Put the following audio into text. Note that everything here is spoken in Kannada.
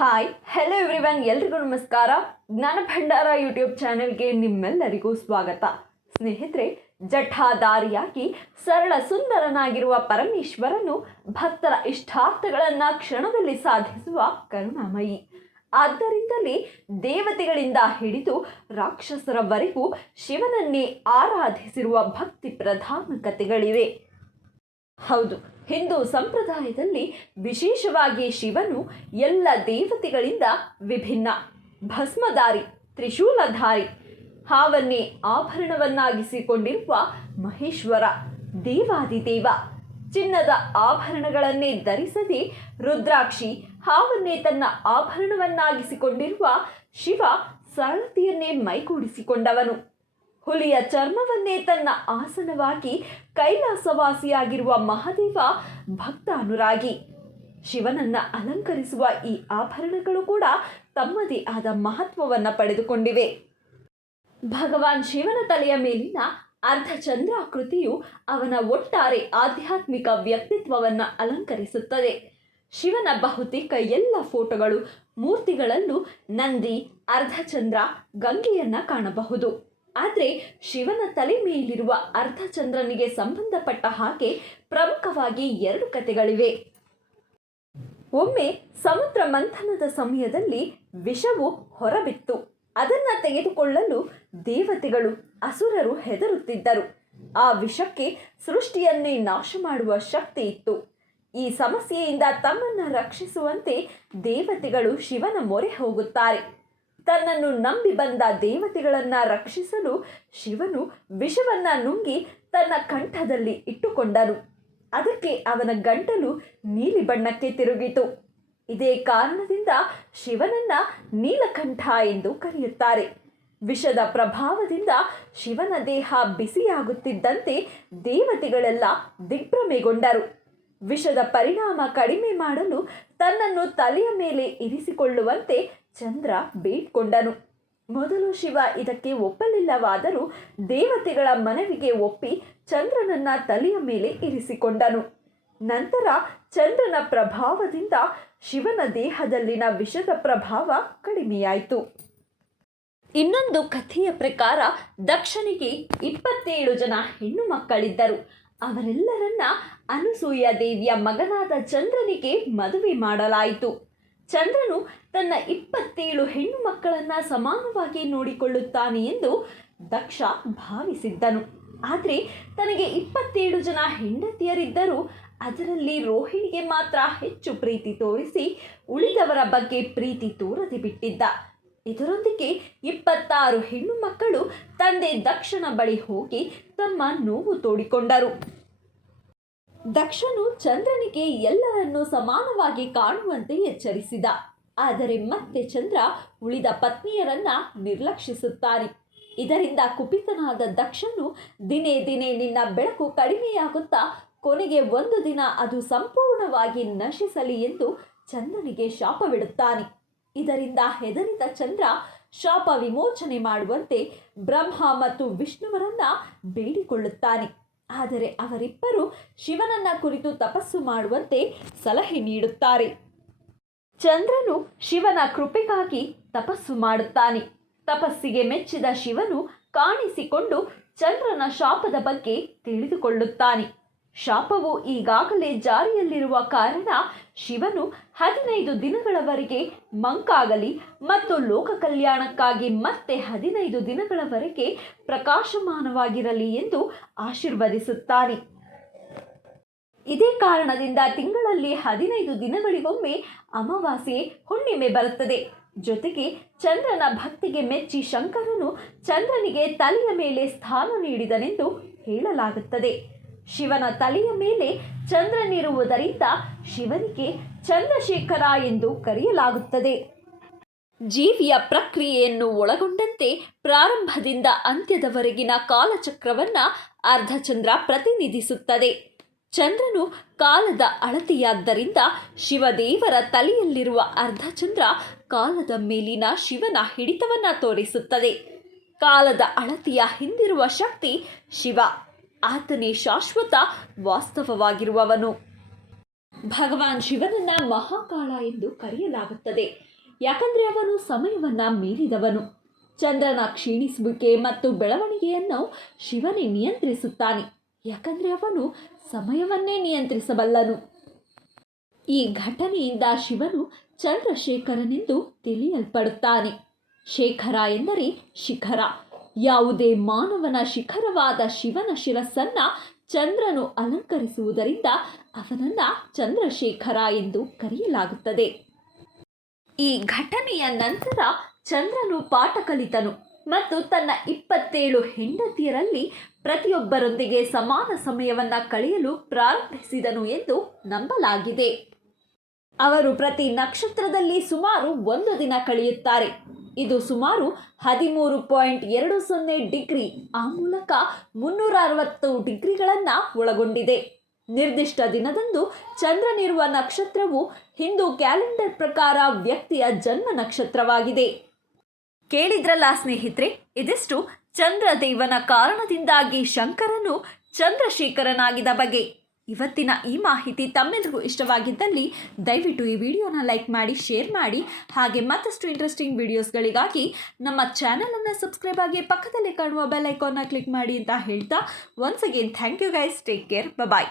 ಹಾಯ್ ಹೆಲೋ ಎವ್ರಿವನ್, ಎಲ್ರಿಗೂ ನಮಸ್ಕಾರ. ಜ್ಞಾನ ಭಂಡಾರ ಯೂಟ್ಯೂಬ್ ಚಾನೆಲ್ಗೆ ನಿಮ್ಮೆಲ್ಲರಿಗೂ ಸ್ವಾಗತ. ಸ್ನೇಹಿತರೆ, ಜಠಾಧಾರಿಯಾಗಿ ಸರಳ ಸುಂದರನಾಗಿರುವ ಪರಮೇಶ್ವರನು ಭಕ್ತರ ಇಷ್ಟಾರ್ಥಗಳನ್ನು ಕ್ಷಣದಲ್ಲಿ ಸಾಧಿಸುವ ಕರುಣಾಮಯಿ. ಆದ್ದರಿಂದಲೇ ದೇವತೆಗಳಿಂದ ಹಿಡಿದು ರಾಕ್ಷಸರವರೆಗೂ ಶಿವನನ್ನೇ ಆರಾಧಿಸಿರುವ ಭಕ್ತಿ ಪ್ರಧಾನ ಕಥೆಗಳಿವೆ. ಹೌದು, ಹಿಂದೂ ಸಂಪ್ರದಾಯದಲ್ಲಿ ವಿಶೇಷವಾಗಿ ಶಿವನು ಎಲ್ಲ ದೇವತೆಗಳಿಂದ ವಿಭಿನ್ನ. ಭಸ್ಮಧಾರಿ, ತ್ರಿಶೂಲಧಾರಿ, ಹಾವನ್ನೇ ಆಭರಣವನ್ನಾಗಿಸಿಕೊಂಡಿರುವ ಮಹೇಶ್ವರ, ದೇವಾದಿದೇವ. ಚಿನ್ನದ ಆಭರಣಗಳನ್ನೇ ಧರಿಸದೆ ರುದ್ರಾಕ್ಷಿ, ಹಾವನ್ನೇ ತನ್ನ ಆಭರಣವನ್ನಾಗಿಸಿಕೊಂಡಿರುವ ಶಿವ ಸರಳತೆಯನ್ನೇ ಮೈಗೂಡಿಸಿಕೊಂಡವನು. ಹುಲಿಯ ಚರ್ಮವನ್ನೇ ತನ್ನ ಆಸನವಾಗಿ ಕೈಲಾಸವಾಸಿಯಾಗಿರುವ ಮಹಾದೇವ ಭಕ್ತಾನುರಾಗಿ. ಶಿವನನ್ನ ಅಲಂಕರಿಸುವ ಈ ಆಭರಣಗಳು ಕೂಡ ತಮ್ಮದೇ ಆದ ಮಹತ್ವವನ್ನು ಪಡೆದುಕೊಂಡಿವೆ. ಭಗವಾನ್ ಶಿವನ ತಲೆಯ ಮೇಲಿನ ಅರ್ಧಚಂದ್ರಾಕೃತಿಯು ಅವನ ಒಟ್ಟಾರೆ ಆಧ್ಯಾತ್ಮಿಕ ವ್ಯಕ್ತಿತ್ವವನ್ನು ಅಲಂಕರಿಸುತ್ತದೆ. ಶಿವನ ಬಹುತೇಕ ಎಲ್ಲ ಫೋಟೋಗಳು, ಮೂರ್ತಿಗಳಲ್ಲೂ ನಂದಿ, ಅರ್ಧಚಂದ್ರ, ಗಂಗೆಯನ್ನ ಕಾಣಬಹುದು. ಆದರೆ ಶಿವನ ತಲೆ ಮೇಲಿರುವ ಅರ್ಧಚಂದ್ರನಿಗೆ ಸಂಬಂಧಪಟ್ಟ ಹಾಗೆ ಪ್ರಮುಖವಾಗಿ 2 ಕಥೆಗಳಿವೆ. ಒಮ್ಮೆ ಸಮುದ್ರ ಮಂಥನದ ಸಮಯದಲ್ಲಿ ವಿಷವು ಹೊರಬಿತ್ತು. ಅದನ್ನು ತೆಗೆದುಕೊಳ್ಳಲು ದೇವತೆಗಳು, ಅಸುರರು ಹೆದರುತ್ತಿದ್ದರು. ಆ ವಿಷಕ್ಕೆ ಸೃಷ್ಟಿಯನ್ನೇ ನಾಶ ಮಾಡುವ ಶಕ್ತಿ ಇತ್ತು. ಈ ಸಮಸ್ಯೆಯಿಂದ ತಮ್ಮನ್ನು ರಕ್ಷಿಸುವಂತೆ ದೇವತೆಗಳು ಶಿವನ ಮೊರೆ ಹೋಗುತ್ತಾರೆ. ತನ್ನನ್ನು ನಂಬಿ ಬಂದ ದೇವತೆಗಳನ್ನ ರಕ್ಷಿಸಲು ಶಿವನು ವಿಷವನ್ನ ನುಂಗಿ ತನ್ನ ಕಂಠದಲ್ಲಿ ಇಟ್ಟುಕೊಂಡನು. ಅದಕ್ಕೆ ಅವನ ಗಂಟಲು ನೀಲಿ ಬಣ್ಣಕ್ಕೆ ತಿರುಗಿತು. ಇದೇ ಕಾರಣದಿಂದ ಶಿವನನ್ನ ನೀಲಕಂಠ ಎಂದು ಕರೆಯುತ್ತಾರೆ. ವಿಷದ ಪ್ರಭಾವದಿಂದ ಶಿವನ ದೇಹ ಬಿಸಿಯಾಗುತ್ತಿದ್ದಂತೆ ದೇವತೆಗಳೆಲ್ಲ ದಿಗ್ಭ್ರಮೆಗೊಂಡರು. ವಿಷದ ಪರಿಣಾಮ ಕಡಿಮೆ ಮಾಡಲು ತನ್ನನ್ನು ತಲೆಯ ಮೇಲೆ ಇರಿಸಿಕೊಳ್ಳುವಂತೆ ಚಂದ್ರ ಬೇಡ್ಕೊಂಡನು. ಮೊದಲು ಶಿವ ಇದಕ್ಕೆ ಒಪ್ಪಲಿಲ್ಲವಾದರೂ ದೇವತೆಗಳ ಮನವಿಗೆ ಒಪ್ಪಿ ಚಂದ್ರನನ್ನ ತಲೆಯ ಮೇಲೆ ಇರಿಸಿಕೊಂಡನು. ನಂತರ ಚಂದ್ರನ ಪ್ರಭಾವದಿಂದ ಶಿವನ ದೇಹದಲ್ಲಿನ ವಿಷದ ಪ್ರಭಾವ ಕಡಿಮೆಯಾಯಿತು. ಇನ್ನೊಂದು ಕಥೆಯ ಪ್ರಕಾರ ದಕ್ಷನಿಗೆ 27 ಜನ ಹೆಣ್ಣು ಮಕ್ಕಳಿದ್ದರು. ಅವರೆಲ್ಲರನ್ನ ಅನಸೂಯ ದೇವಿಯ ಮಗನಾದ ಚಂದ್ರನಿಗೆ ಮದುವೆ ಮಾಡಲಾಯಿತು. ಚಂದ್ರನು ತನ್ನ 27 ಹೆಣ್ಣು ಮಕ್ಕಳನ್ನ ಸಮಾನವಾಗಿ ನೋಡಿಕೊಳ್ಳುತ್ತಾನೆ ಎಂದು ದಕ್ಷ ಭಾವಿಸಿದ್ದನು. ಆದರೆ ತನಗೆ 27 ಜನ ಹೆಂಡತಿಯರಿದ್ದರೂ ಅದರಲ್ಲಿ ರೋಹಿಣಿಗೆ ಮಾತ್ರ ಹೆಚ್ಚು ಪ್ರೀತಿ ತೋರಿಸಿ ಉಳಿದವರ ಬಗ್ಗೆ ಪ್ರೀತಿ ತೋರದೆ ಬಿಟ್ಟಿದ್ದ. ಇದರೊಂದಿಗೆ 26 ಹೆಣ್ಣು ಮಕ್ಕಳು ತಂದೆ ದಕ್ಷನ ಬಳಿ ಹೋಗಿ ತಮ್ಮ ನೋವು ತೋಡಿಕೊಂಡರು. ದಕ್ಷನು ಚಂದ್ರನಿಗೆ ಎಲ್ಲರನ್ನೂ ಸಮಾನವಾಗಿ ಕಾಣುವಂತೆ ಎಚ್ಚರಿಸಿದ. ಆದರೆ ಮತ್ತೆ ಚಂದ್ರ ಉಳಿದ ಪತ್ನಿಯರನ್ನ ನಿರ್ಲಕ್ಷಿಸುತ್ತಾನೆ. ಇದರಿಂದ ಕುಪಿತನಾದ ದಕ್ಷನು ದಿನೇ ದಿನೇ ನಿನ್ನ ಬೆಳಕು ಕಡಿಮೆಯಾಗುತ್ತಾ ಕೊನೆಗೆ ಒಂದು ದಿನ ಅದು ಸಂಪೂರ್ಣವಾಗಿ ನಶಿಸಲಿ ಎಂದು ಚಂದ್ರನಿಗೆ ಶಾಪವಿಡುತ್ತಾನೆ. ಇದರಿಂದ ಹೆದರಿದ ಚಂದ್ರ ಶಾಪ ವಿಮೋಚನೆ ಮಾಡುವಂತೆ ಬ್ರಹ್ಮ ಮತ್ತು ವಿಷ್ಣುವರನ್ನ ಬೇಡಿಕೊಳ್ಳುತ್ತಾನೆ. ಆದರೆ ಅವರಿಬ್ಬರು ಶಿವನನ್ನ ಕುರಿತು ತಪಸ್ಸು ಮಾಡುವಂತೆ ಸಲಹೆ ನೀಡುತ್ತಾರೆ. ಚಂದ್ರನು ಶಿವನ ಕೃಪೆಗಾಗಿ ತಪಸ್ಸು ಮಾಡುತ್ತಾನೆ. ತಪಸ್ಸಿಗೆ ಮೆಚ್ಚಿದ ಶಿವನು ಕಾಣಿಸಿಕೊಂಡು ಚಂದ್ರನ ಶಾಪದ ಬಗ್ಗೆ ತಿಳಿದುಕೊಳ್ಳುತ್ತಾನೆ. ಶಾಪವು ಈಗಾಗಲೇ ಜಾರಿಯಲ್ಲಿರುವ ಕಾರಣ ಶಿವನು 15 ದಿನಗಳವರೆಗೆ ಮಂಕಾಗಲಿ ಮತ್ತು ಲೋಕ ಕಲ್ಯಾಣಕ್ಕಾಗಿ ಮತ್ತೆ 15 ದಿನಗಳವರೆಗೆ ಪ್ರಕಾಶಮಾನವಾಗಿರಲಿ ಎಂದು ಆಶೀರ್ವದಿಸುತ್ತಾನೆ. ಇದೇ ಕಾರಣದಿಂದ ತಿಂಗಳಲ್ಲಿ 15 ದಿನಗಳಿಗೊಮ್ಮೆ ಅಮಾವಾಸ್ಯೆ, ಹುಣ್ಣಿಮೆ ಬರುತ್ತದೆ. ಜೊತೆಗೆ ಚಂದ್ರನ ಭಕ್ತಿಗೆ ಮೆಚ್ಚಿ ಶಂಕರನು ಚಂದ್ರನಿಗೆ ತಲೆಯ ಮೇಲೆ ಸ್ಥಾನ ನೀಡಿದನೆಂದು ಹೇಳಲಾಗುತ್ತದೆ. ಶಿವನ ತಲೆಯ ಮೇಲೆ ಚಂದ್ರನಿರುವುದರಿಂದ ಶಿವನಿಗೆ ಚಂದ್ರಶೇಖರ ಎಂದು ಕರೆಯಲಾಗುತ್ತದೆ. ಜೀವಿಯ ಪ್ರಕ್ರಿಯೆಯನ್ನು ಒಳಗೊಂಡಂತೆ ಪ್ರಾರಂಭದಿಂದ ಅಂತ್ಯದವರೆಗಿನ ಕಾಲಚಕ್ರವನ್ನು ಅರ್ಧಚಂದ್ರ ಪ್ರತಿನಿಧಿಸುತ್ತದೆ. ಚಂದ್ರನು ಕಾಲದ ಅಳತೆಯಾದ್ದರಿಂದ ಶಿವದೇವರ ತಲೆಯಲ್ಲಿರುವ ಅರ್ಧಚಂದ್ರ ಕಾಲದ ಮೇಲಿನ ಶಿವನ ಹಿಡಿತವನ್ನು ತೋರಿಸುತ್ತದೆ. ಕಾಲದ ಅಳತೆಯ ಹಿಂದಿರುವ ಶಕ್ತಿ ಶಿವ. ಆತನೇ ಶಾಶ್ವತ ವಾಸ್ತವವಾಗಿರುವವನು. ಭಗವಾನ್ ಶಿವನನ್ನ ಮಹಾಕಾಳ ಎಂದು ಕರೆಯಲಾಗುತ್ತದೆ. ಯಾಕಂದರೆ ಅವನು ಸಮಯವನ್ನ ಮೀರಿದವನು. ಚಂದ್ರನ ಕ್ಷೀಣಿಸುವಿಕೆ ಮತ್ತು ಬೆಳವಣಿಗೆಯನ್ನು ಶಿವನೇ ನಿಯಂತ್ರಿಸುತ್ತಾನೆ. ಯಾಕಂದರೆ ಅವನು ಸಮಯವನ್ನೇ ನಿಯಂತ್ರಿಸಬಲ್ಲನು. ಈ ಘಟನೆಯಿಂದ ಶಿವನು ಚಂದ್ರಶೇಖರನೆಂದು ತಿಳಿಯಲ್ಪಡುತ್ತಾನೆ. ಶೇಖರ ಎಂದರೆ ಶಿಖರ. ಯಾವುದೇ ಮಾನವನ ಶಿಖರವಾದ ಶಿವನ ಶಿರಸ್ಸನ್ನ ಚಂದ್ರನು ಅಲಂಕರಿಸುವುದರಿಂದ ಅವನನ್ನ ಚಂದ್ರಶೇಖರ ಎಂದು ಕರೆಯಲಾಗುತ್ತದೆ. ಈ ಘಟನೆಯ ನಂತರ ಚಂದ್ರನು ಪಾಠ ಕಲಿತನು ಮತ್ತು ತನ್ನ 27 ಹೆಂಡತಿಯರಲ್ಲಿ ಪ್ರತಿಯೊಬ್ಬರೊಂದಿಗೆ ಸಮಾನ ಸಮಯವನ್ನು ಕಳೆಯಲು ಪ್ರಾರಂಭಿಸಿದನು ಎಂದು ನಂಬಲಾಗಿದೆ. ಅವರು ಪ್ರತಿ ನಕ್ಷತ್ರದಲ್ಲಿ ಸುಮಾರು 1 ದಿನ ಕಳೆಯುತ್ತಾರೆ. ಇದು ಸುಮಾರು 13.20 ಡಿಗ್ರಿ, ಆ ಮೂಲಕ 360 ಡಿಗ್ರಿಗಳನ್ನು ಒಳಗೊಂಡಿದೆ. ನಿರ್ದಿಷ್ಟ ದಿನದಂದು ಚಂದ್ರನಿರುವ ನಕ್ಷತ್ರವು ಹಿಂದೂ ಕ್ಯಾಲೆಂಡರ್ ಪ್ರಕಾರ ವ್ಯಕ್ತಿಯ ಜನ್ಮ ನಕ್ಷತ್ರವಾಗಿದೆ. ಕೇಳಿದ್ರಲ್ಲ ಸ್ನೇಹಿತರೆ, ಇದಿಷ್ಟು ಚಂದ್ರದೇವನ ಕಾರಣದಿಂದಾಗಿ ಶಂಕರನು ಚಂದ್ರಶೇಖರನಾಗಿದ್ದ ಬಗ್ಗೆ. ಇವತ್ತಿನ ಈ ಮಾಹಿತಿ ತಮ್ಮೆಲ್ಲರಿಗೂ ಇಷ್ಟವಾಗಿದ್ದಲ್ಲಿ ದಯವಿಟ್ಟು ಈ ವಿಡಿಯೋನ ಲೈಕ್ ಮಾಡಿ, ಶೇರ್ ಮಾಡಿ. ಹಾಗೆ ಮತ್ತಷ್ಟು ಇಂಟ್ರೆಸ್ಟಿಂಗ್ ವಿಡಿಯೋಸ್ಗಳಿಗಾಗಿ ನಮ್ಮ ಚಾನಲನ್ನು ಸಬ್ಸ್ಕ್ರೈಬ್ ಆಗಿ ಪಕ್ಕದಲ್ಲಿ ಕಾಣುವ ಬೆಲ್ ಐಕಾನ್ನ ಕ್ಲಿಕ್ ಮಾಡಿ ಅಂತ ಹೇಳ್ತಾ, once again thank you guys. Take care. Bye.